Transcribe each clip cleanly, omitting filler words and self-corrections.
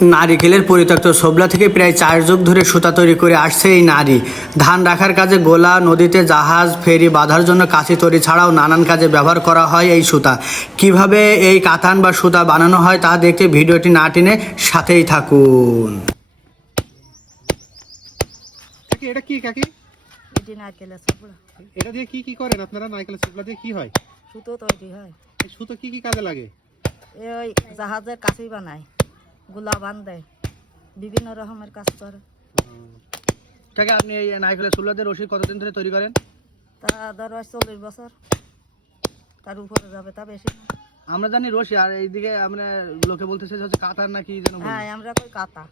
নারিকেলের পরিত্যক্ত ছোবলা থেকে প্রায় 4 যুগ ধরে সুতা তৈরি করে আসছে এই নারী। ধান রাখার কাজে গোলা, নদীতে জাহাজ, ফেরি বাঁধার জন্য কাঁচি তৈরি ছাড়াও নানান কাজে ব্যবহার করা হয় এই সুতা। কিভাবে এই কাতান বা সুতা বানানো হয় তা দেখতে ভিডিওটি না টেনে সাথেই থাকুন। এটা কি কাকি? এটি নারকেলের ছোবলা। এটা দিয়ে কি কি করেন আপনারা? নারকেলের ছোবলা দিয়ে কি হয়? সুতো তৈরি হয়। এই সুতো কি কি কাজে লাগে? ওই জাহাজের কাঁচি বানায়, গুলা বান্ধে, বিভিন্ন রকমের কাজ করে। ঠিক আপনি এই নারকেলের ছোবলা দিয়ে রশি কতদিন ধরে তৈরি করেন? তা ধরো 40 বছর, তার উপরে যাবে, তা বেশি না। আমরা জানি রশি, আর এইদিকে আমরা লোকে বলতেছে হচ্ছে কাতার নাকি যেন। হ্যাঁ, আমরা কই কাতা।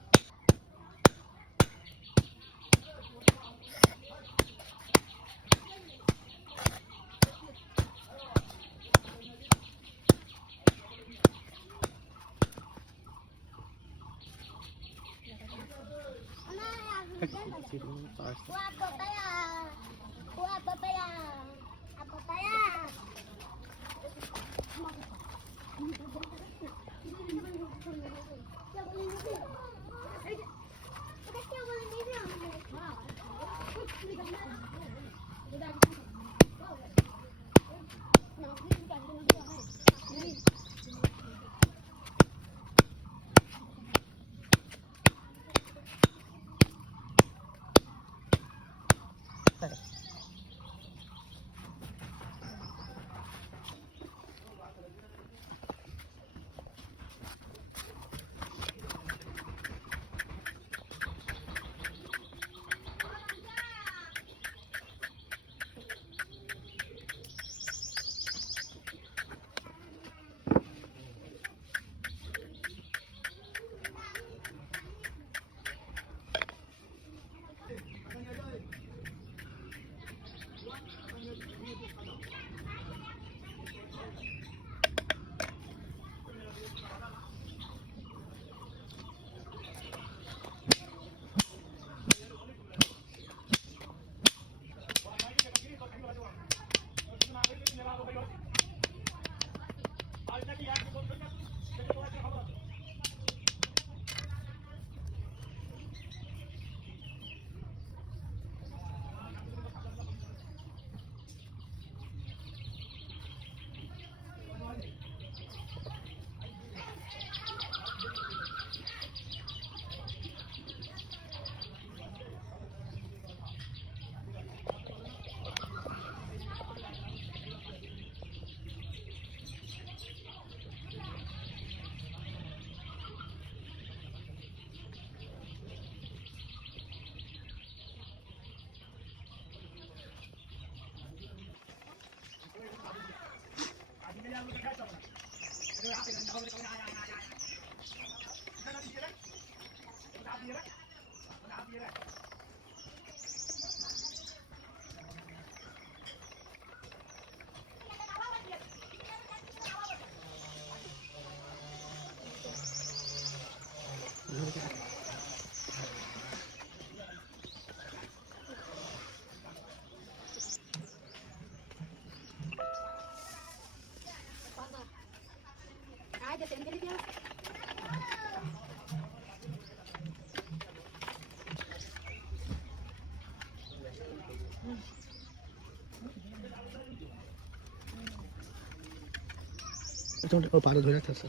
পারে ধরে আছে।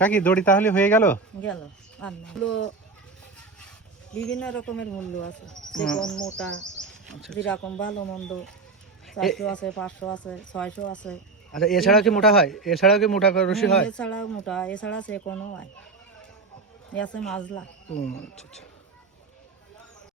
কাকি দড়ি তাহলে হয়ে গেল? গেল। আর না, বিভিন্ন রকমের মূল্য আছে, চিকন, মোটা, যেরকম ভালো মন্দ। 400 আছে, 500 আছে, 600 আছে। আচ্ছা, এছাড়া কি মোটা হয়? এছাড়া কি মোটা রশি হয়? এছাড়া মোটা, এছাড়া চিকনও হয়। আছে মাজলা। আচ্ছা আচ্ছা।